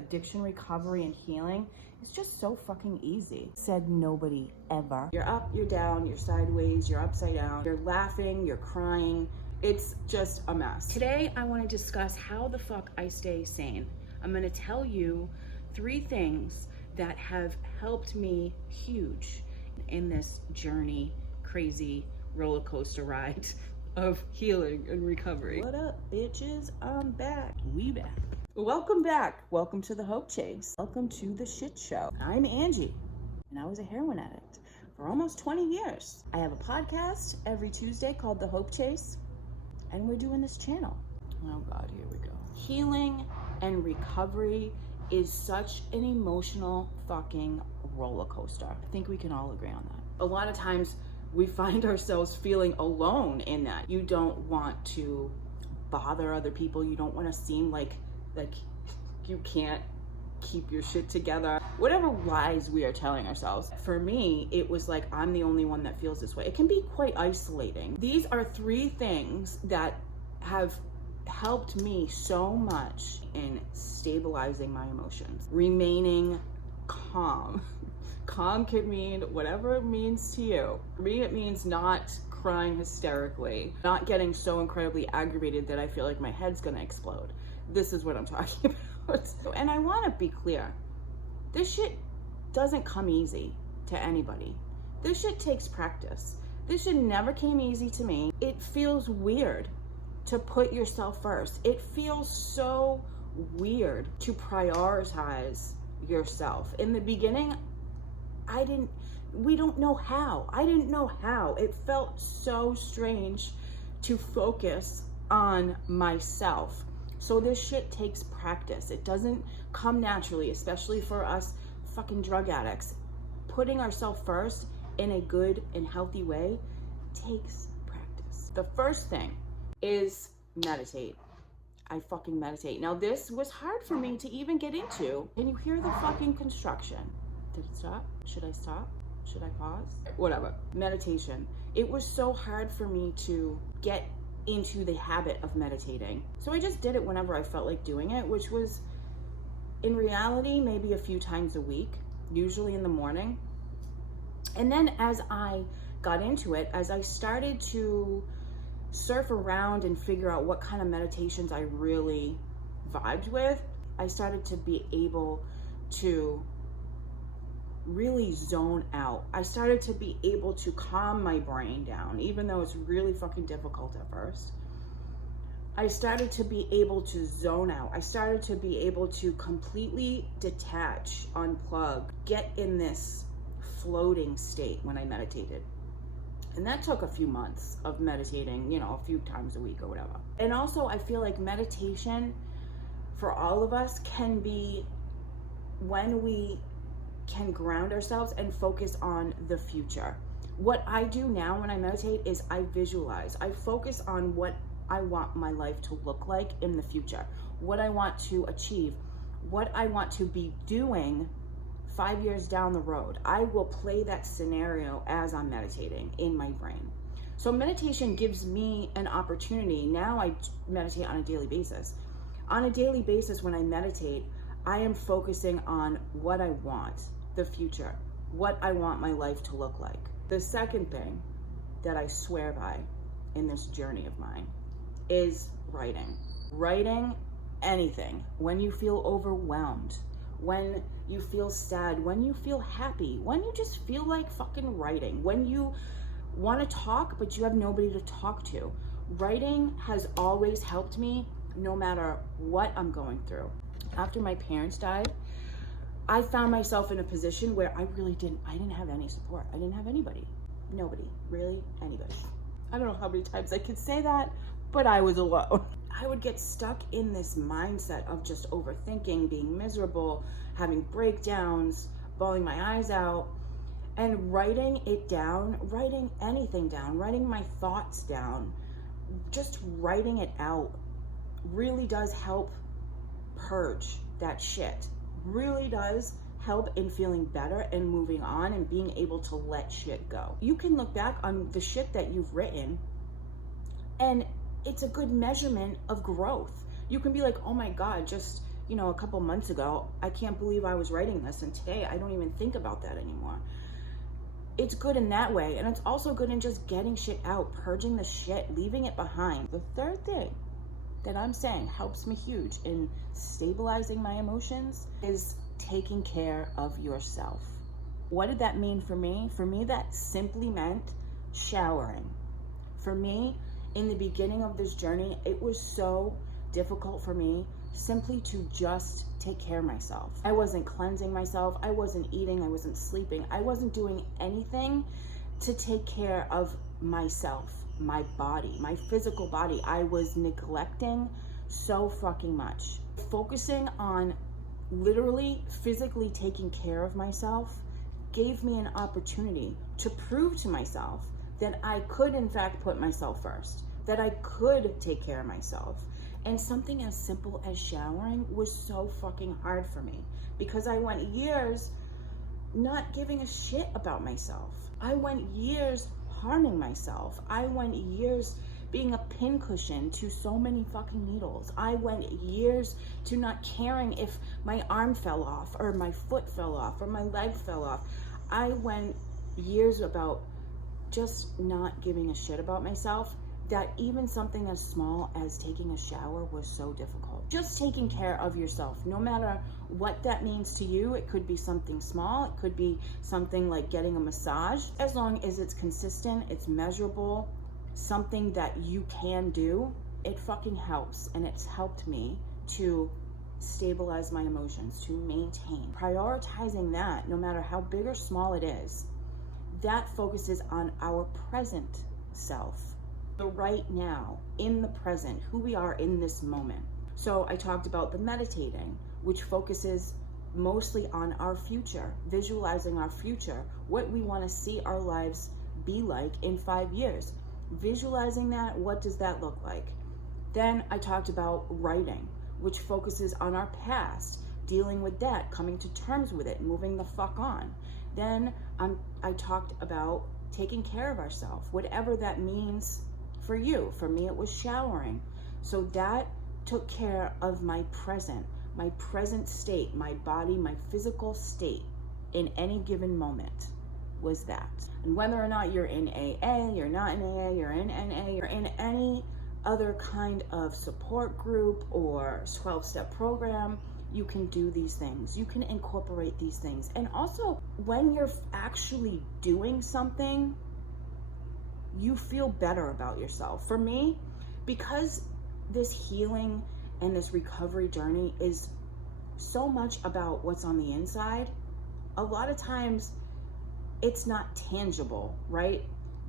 addiction recovery and healing is just so fucking easy. Said nobody ever. You're up, you're down, you're sideways, you're upside down, you're laughing, you're crying. It's just a mess. Today, I want to discuss how the fuck I stay sane. I'm going to tell you 3 things that have helped me huge in this journey, crazy roller coaster ride of healing and recovery. What up, bitches? I'm back. We back. Welcome back. Welcome to the Hope Chase. Welcome to the shit show. I'm Angie, and I was a heroin addict for almost 20 years. I have a podcast every Tuesday called The Hope Chase, and we're doing this channel. Oh God, here we go. Healing and recovery is such an emotional fucking roller coaster. I think we can all agree on that. A lot of times we find ourselves feeling alone in that. You don't want to bother other people. You don't want to seem like you can't keep your shit together. Whatever lies we are telling ourselves. For me, it was like I'm the only one that feels this way. It can be quite isolating. These are 3 things that have helped me so much in stabilizing my emotions. Remaining calm. Calm could mean whatever it means to you. For me, it means not crying hysterically, not getting so incredibly aggravated that I feel like my head's gonna explode. This is what I'm talking about. And I wanna be clear, this shit doesn't come easy to anybody. This shit takes practice. This shit never came easy to me. It feels weird to put yourself first. It feels so weird to prioritize yourself. In the beginning, we don't know how. I didn't know how. It felt so strange to focus on myself. So this shit takes practice. It doesn't come naturally, especially for us fucking drug addicts. Putting ourselves first in a good and healthy way takes practice. The first thing is meditate. I fucking meditate. Now this was hard for me to even get into. Can you hear the fucking construction? Did it stop? Should I stop? Should I pause? Whatever. Meditation. It was so hard for me to get into the habit of meditating. So I just did it whenever I felt like doing it, which was in reality maybe a few times a week, usually in the morning. And then as I got into it, as I started to surf around and figure out what kind of meditations I really vibed with, I started to be able to really zone out. I started to be able to calm my brain down, even though it's really fucking difficult at first. I started to be able to zone out. I started to be able to completely detach, unplug, get in this floating state when I meditated. And that took a few months of meditating, a few times a week or whatever. And also I feel like meditation for all of us can be when we can ground ourselves and focus on the future. What I do now when I meditate is I visualize. I focus on what I want my life to look like in the future, what I want to achieve, what I want to be doing 5 years down the road. I will play that scenario as I'm meditating in my brain. So meditation gives me an opportunity. Now I meditate on a daily basis. On a daily basis, when I meditate, I am focusing on what I want, the future, what I want my life to look like. The second thing that I swear by in this journey of mine is writing. Writing anything. When you feel overwhelmed, when you feel sad, when you feel happy, when you just feel like fucking writing, when you want to talk but you have nobody to talk to. Writing has always helped me no matter what I'm going through. After my parents died, I found myself in a position where I didn't have any support. I didn't have anybody. Nobody, really, anybody. I don't know how many times I could say that, but I was alone. I would get stuck in this mindset of just overthinking, being miserable, having breakdowns, bawling my eyes out, and writing it down, writing anything down, writing my thoughts down, just writing it out really does help purge that shit. Really does help in feeling better and moving on and being able to let shit go. You can look back on the shit that you've written and it's a good measurement of growth. You can be like, oh my God, just you know, a couple months ago, I can't believe I was writing this, and today I don't even think about that anymore. It's good in that way, and it's also good in just getting shit out, purging the shit, leaving it behind. The third thing that I'm saying helps me huge in stabilizing my emotions is taking care of yourself. What did that mean for me? For me, that simply meant showering. For me, in the beginning of this journey, it was so difficult for me simply to just take care of myself. I wasn't cleansing myself. I wasn't eating. I wasn't sleeping. I wasn't doing anything to take care of myself, my body, my physical body. I was neglecting so fucking much. Focusing on literally physically taking care of myself gave me an opportunity to prove to myself that I could in fact put myself first, that I could take care of myself. And something as simple as showering was so fucking hard for me because I went years not giving a shit about myself. I went years harming myself. I went years being a pincushion to so many fucking needles. I went years to not caring if my arm fell off or my foot fell off or my leg fell off. I went years about just not giving a shit about myself, that even something as small as taking a shower was so difficult. Just taking care of yourself, no matter what that means to you. It could be something small, it could be something like getting a massage. As long as it's consistent, it's measurable, something that you can do, it fucking helps. And it's helped me to stabilize my emotions, to maintain. Prioritizing that, no matter how big or small it is, that focuses on our present self. The right now, in the present, who we are in this moment. So I talked about the meditating, which focuses mostly on our future, visualizing our future, what we want to see our lives be like in 5 years. Visualizing that, what does that look like? Then I talked about writing, which focuses on our past, dealing with that, coming to terms with it, moving the fuck on. Then I talked about taking care of ourselves, whatever that means for you. For me, it was showering. So that took care of my present state, my body, my physical state in any given moment was that. And whether or not you're in AA, you're not in AA, you're in NA, you're in any other kind of support group or 12-step program, you can do these things. You can incorporate these things. And also, when you're actually doing something, you feel better about yourself. For me, because this healing and this recovery journey is so much about what's on the inside, a lot of times it's not tangible, right?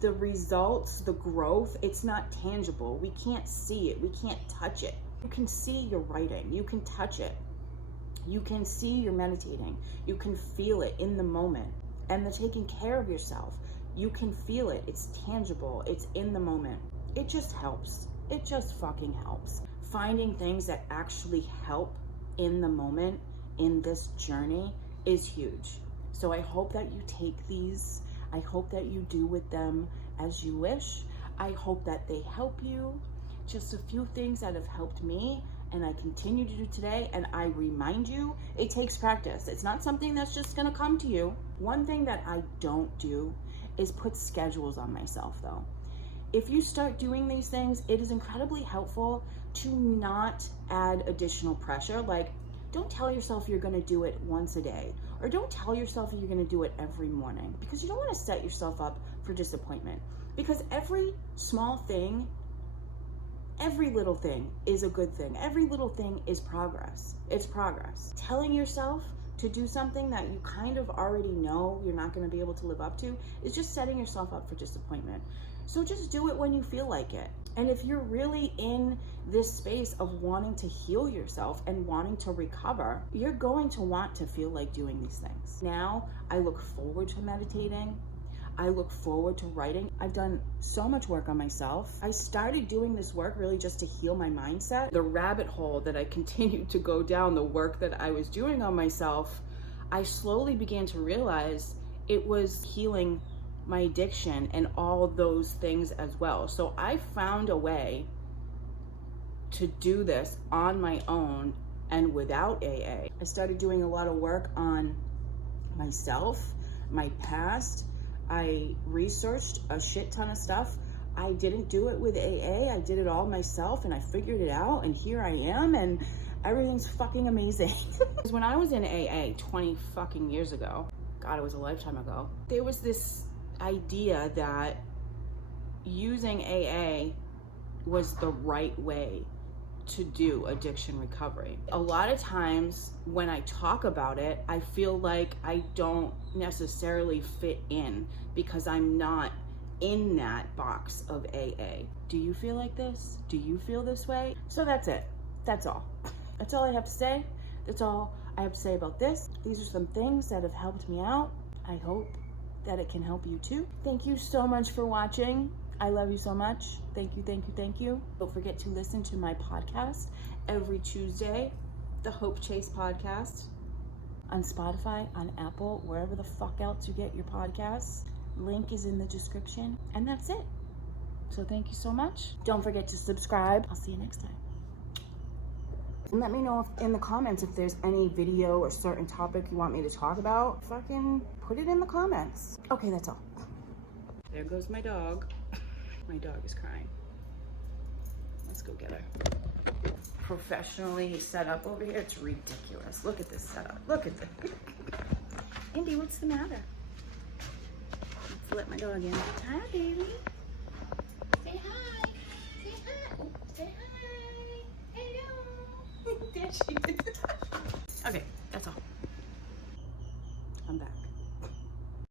The results, the growth, it's not tangible. We can't see it. We can't touch it. You can see your writing. You can touch it. You can see you're meditating. You can feel it in the moment. And the taking care of yourself, you can feel it. It's tangible. It's in the moment. It just helps. It just fucking helps. Finding things that actually help in the moment in this journey is huge. So I hope that you take these. I hope that you do with them as you wish. I hope that they help you. Just a few things that have helped me and I continue to do today. And I remind you, it takes practice. It's not something that's just gonna come to you. One thing that I don't do is put schedules on myself though. If you start doing these things, it is incredibly helpful to not add additional pressure. Like, don't tell yourself you're gonna do it once a day, or don't tell yourself you're gonna do it every morning, because you don't wanna set yourself up for disappointment. Because every small thing, every little thing is a good thing. Every little thing is progress. It's progress. Telling yourself to do something that you kind of already know you're not gonna be able to live up to is just setting yourself up for disappointment. So just do it when you feel like it. And if you're really in this space of wanting to heal yourself and wanting to recover, you're going to want to feel like doing these things. Now, I look forward to meditating. I look forward to writing. I've done so much work on myself. I started doing this work really just to heal my mindset. The rabbit hole that I continued to go down, the work that I was doing on myself, I slowly began to realize it was healing my addiction and all those things as well. So I found a way to do this on my own and without AA. I started doing a lot of work on myself, my past. I researched a shit ton of stuff. I didn't do it with AA. I did it all myself and I figured it out, and here I am, and everything's fucking amazing. Because when I was in AA 20 fucking years ago, God, it was a lifetime ago, there was this idea that using AA was the right way to do addiction recovery. A lot of times when I talk about it, I feel like I don't necessarily fit in because I'm not in that box of AA. Do you feel like this? Do you feel this way? So that's it. That's all. That's all I have to say. That's all I have to say about this. These are some things that have helped me out. I hope that it can help you too. Thank you so much for watching. I love you so much. Thank you, thank you, thank you. Don't forget to listen to my podcast every Tuesday, the Hope Chase podcast, on Spotify, on Apple, wherever the fuck else you get your podcasts. Link is in the description, and that's it. So thank you so much. Don't forget to subscribe. I'll see you next time. And let me know in the comments if there's any video or certain topic you want me to talk about. Fucking put it in the comments. Okay, that's all. There goes my dog. My dog is crying. Let's go get her. Professionally set up over here. It's ridiculous. Look at this setup. Look at this. Andy, what's the matter? Let's let my dog in. Hi, baby. Say hi. Say hi. Oh, say hi. Hello. There she is.